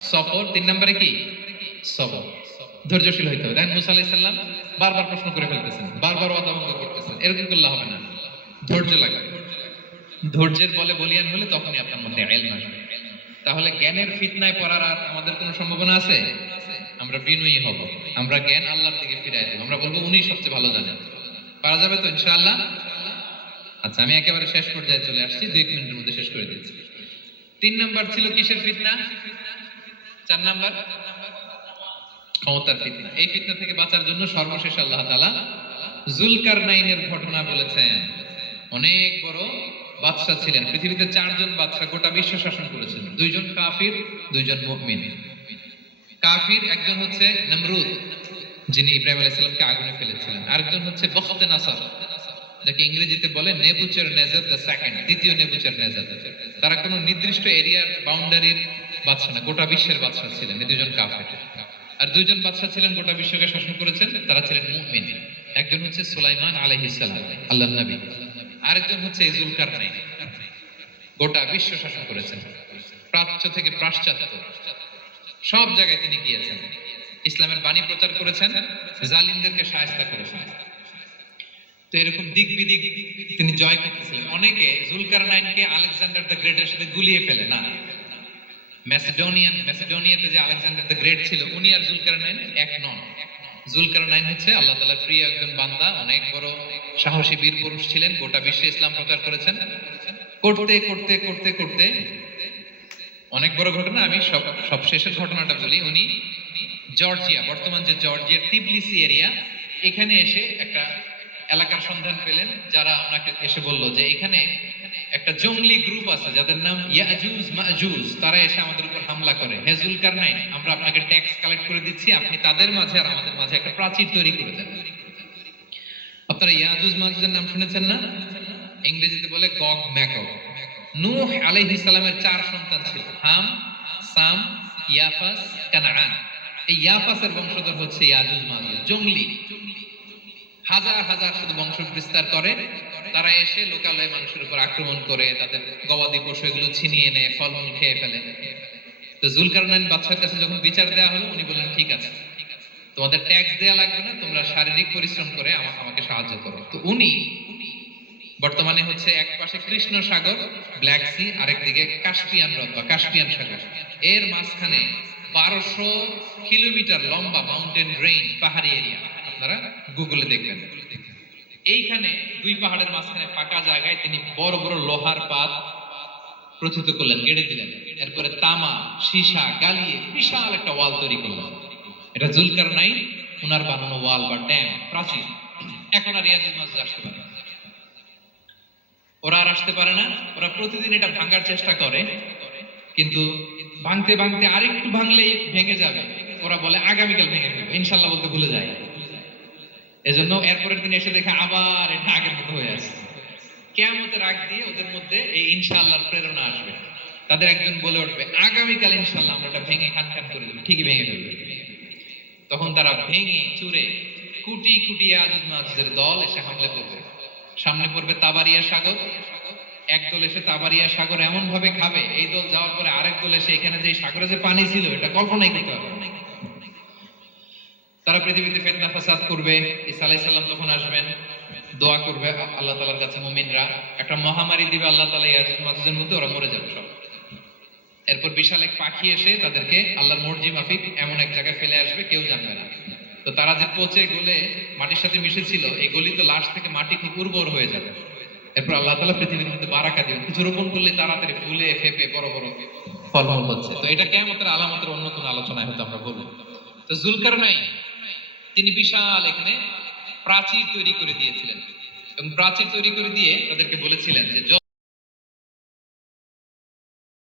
সফর, তিন নম্বরে কি? সবর ধৈর্যশীল হইতে হবে। দেখেন মুসা আলাইসাল্লাম বারবার প্রশ্ন করে ফেলতেছেন, বারবার অতাবঙ্গ করতেছেন। এরকম করলে হবে না। ধৈর্য লাগবে ধৈর্যের বলে বলিয়ান হলে তখনই আপনার মধ্যে এলম আসবে। তাহলে জ্ঞানের ফিতনায় পড়ার আর আমাদের কোনো সম্ভাবনা আছে? আমরা বিনয়ী হব। আমরা জ্ঞান আল্লাহর দিকে ফিরাই দেব। আমরা বলব উনি সবচেয়ে ভালো জানেন। পারা যাবে তো ইনশাআল্লাহ? আচ্ছা আমি একেবারে শেষ পর্যায়ে চলে আসছি। দুই মিনিটের মধ্যে শেষ করে দিচ্ছি। তিন নাম্বার ছিল কিসের ফিতনা? চার নাম্বার ক্ষমতার ফিতনা। এই ফিতনা থেকে বাঁচার জন্য সর্বশেষ আল্লাহ তাআলা জুলকার নাইনের ঘটনা বলেছেন। অনেক বড় বাদশা ছিলেন। পৃথিবীতে চারজন বাদশা গোটা বিশ্ব শাসন করেছেন। দুইজন কাফির, দুইজন মুমিন। কাফির একজন হচ্ছে নমরুদ, যিনি ইব্রাহিম আলাইহিস সালামকে আগুনে ফেলেছিলেন। আরেকজন হচ্ছে বখতে নাসার, যাকে ইংরেজিতে বলে নেবুচার নেজার দ্য সেকেন্ড, দ্বিতীয় নেবুচার নেজার। তারা কোনো নির্দিষ্ট এরিয়ার বাউন্ডারির বাদশা না, গোটা বিশ্বের বাদশা ছিলেন। এই দুজন কাফের। আর দুইজন বাদশা ছিলেন গোটা বিশ্বকে শাসন করেছেন, তারা ছিলেন মুমিন। একজন হচ্ছে সুলাইমান আলাইহিস সালাম, আল্লাহর নবী। আরেকজন হচ্ছে জুলকার নাইন গোটা বিশ্ব শাসন করেছেন। প্রাচ্য থেকে পাশ্চাত্য। সব জায়গায় তিনি গিয়েছেন। ইসলামের বাণী প্রচার করেছেন, জালিমদেরকে সাহায্য করেছেন। তো এরকম দিক বিদিক তিনি জয় করতেছিলেন। অনেকে জুলকার নাইনকে আলেকজান্ডার দ্য গ্রেটের সাথে গুলিয়ে ফেলে, না। ম্যাসিডোনিয়ান, ম্যাসিডোনিয়াতে যে আলেকজান্ডার দ্য গ্রেট ছিল, উনি আর জুলকার নাইন এক নন। জুলকার নাইন হচ্ছে আল্লাহ তাআলার প্রিয় একজন বান্দা, অনেক বড় সাহসী বীর পুরুষ ছিলেন, গোটা বিশ্বে ইসলাম প্রচার করেছেন। করতে করতে করতে করতে অনেক বড় ঘটনা, আমি সব সব শেষের ঘটনাটা বলি। উনি জর্জিয়া, বর্তমান যে জর্জিয়ার তিবলিসি এরিয়া, এখানে এসে একটা এলাকার সন্ধান পেলেন, যারা ওনাকে এসে বলল যে এখানে একটা জঙ্গলি গ্রুপ আছে, যাদের নাম ইয়াজুজ, মাজুজ, তারা এসে আমাদের উপর হামলা করে। হেজুল কারনাইন আমরা আপনাকে ট্যাক্স কালেক্ট করে দিচ্ছি, আপনি তাদের মাঝে আর আমাদের মাঝে একটা প্রাচীর তৈরি করে দেন। আপনারা ইয়াজুজ, মাজুজের নাম শুনেছেন না? ইংরেজিতে বলে গগ ম্যাকক নূহ আলাইহিস সালামের চার সন্তান ছিল। হাম, সাম, ইয়াফাস, কানাআন। এই ইয়াফাসের বংশধর হচ্ছে ইয়াজুজ, মাজুজ। জঙ্গলি। হাজার হাজার শুধু বংশ বিস্তার করে। তারা এসে লোকালয়ে মানুষের উপর আক্রমণ করে, তাদের গবাদি পশু এগুলো ছিনিয়ে নেয় ফলমূল খেয়ে ফেলে। তো জুলকারনাইন বাচ্চার কাছে যখন বিচার দেওয়া হলো, উনি বললেন, ঠিক আছে, তোমাদের ট্যাক্স দেয়া লাগবে না, তোমরা শারীরিক পরিশ্রম করে আমাকে সাহায্য করো। তো উনি বর্তমানে হচ্ছে এক পাশে কৃষ্ণ সাগর, ব্ল্যাক সি আরেকদিকে কাস্পিয়ান হ্রদ বা কাস্পিয়ান সাগর। এর মাঝখানে বারোশো কিলোমিটার লম্বা মাউন্টেন রেঞ্জ পাহাড়ি এরিয়া। আপনারা গুগলে দেখবেন। এইখানে দুই পাহাড়ের মাঝখানে ফাঁকা জায়গায় তিনি বড় বড় লোহার পাত প্রথিত করলেন গেড়ে দিলেন। এরপরে তামা, সীসা গালিয়ে বিশাল একটা ওয়াল তৈরি করলেন। এটা জুলকার নাই ওনার বানানো ওয়াল বা ড্যাম, প্রাচীর। এখন আর রিয়াজুল মাসুদ আসতে পারে ওরা আর আসতে পারে না। ওরা প্রতিদিন এটা ভাঙার চেষ্টা করে। কিন্তু ভাঙতে ভাঙতে আরেকটু ভাঙলেই ভেঙে যাবে। ওরা বলে, আগামীকাল ভেঙে ফেলবে। ইনশাল্লাহ বলতে ভুলে যায়। এজন্য এরপরের দিন এসে দেখে আবার এটা আগের মতো হয়ে আসছে। কেয়ামতের আগ দিয়ে ওদের মধ্যে এই ইনশাআল্লাহর প্রেরণা আসবে। তাদের একজন বলে উঠবে, আগামীকাল ইনশাআল্লাহ আমরা এটা ভেঙে খান খান করে দেবো। ঠিকই ভেঙে ফেলবে। তখন তারা ভেঙে চুরে কুটি কুটি আজুজ মাজুজের দল এসে হামলে পড়বে সামনে পড়বে তাবারিয়া সাগর। এক দল এসে তাবারিয়া সাগর এমন ভাবে খাবে, এই দল যাওয়ার পরে আরেক দল এসে এখানে যে সাগরে যে পানি ছিল, এটা কল্পনাই করতে হবে। তারা পৃথিবীতে ফেতনা, ফাসাদ করবে, ঈসা আলাইহিস সালাম তখন আসবেন, দোয়া করবে আল্লাহ তাআলার কাছে মুমিনরা। একটা মহামারী দিবে আল্লাহ তাআলা ইয়াজুজ মাজুজের মধ্যে ওরা মরে যাবে সব। এরপর বিশাল এক পাখি এসে তাদেরকে আল্লাহর মর্জি মাফিক এমন এক জায়গায় ফেলে আসবে, কেউ জানবে না। তো তারা যে পচে গলে মাটির সাথে মিশেছিল, এই গলিত লাশ থেকে মাটি খুব উর্বর হয়ে যাবে। এরপর আল্লাহ তালা পৃথিবীর মধ্যে বারাকা দিবেন। কিছু রোপণ করলে তাড়াতাড়ি ফুলে, ফেপে বড় বড় ফলমূল হচ্ছে। তো এটা কেমন আলামতের অন্য কোনো আলোচনায় হয়তো আমরা বলব তো জুলকার নাই তিনি বিশাল এখানে প্রাচীর তৈরি করে দিয়েছিলেন। এবং প্রাচীর তৈরি করে দিয়ে তাদেরকে বলেছিলেন যে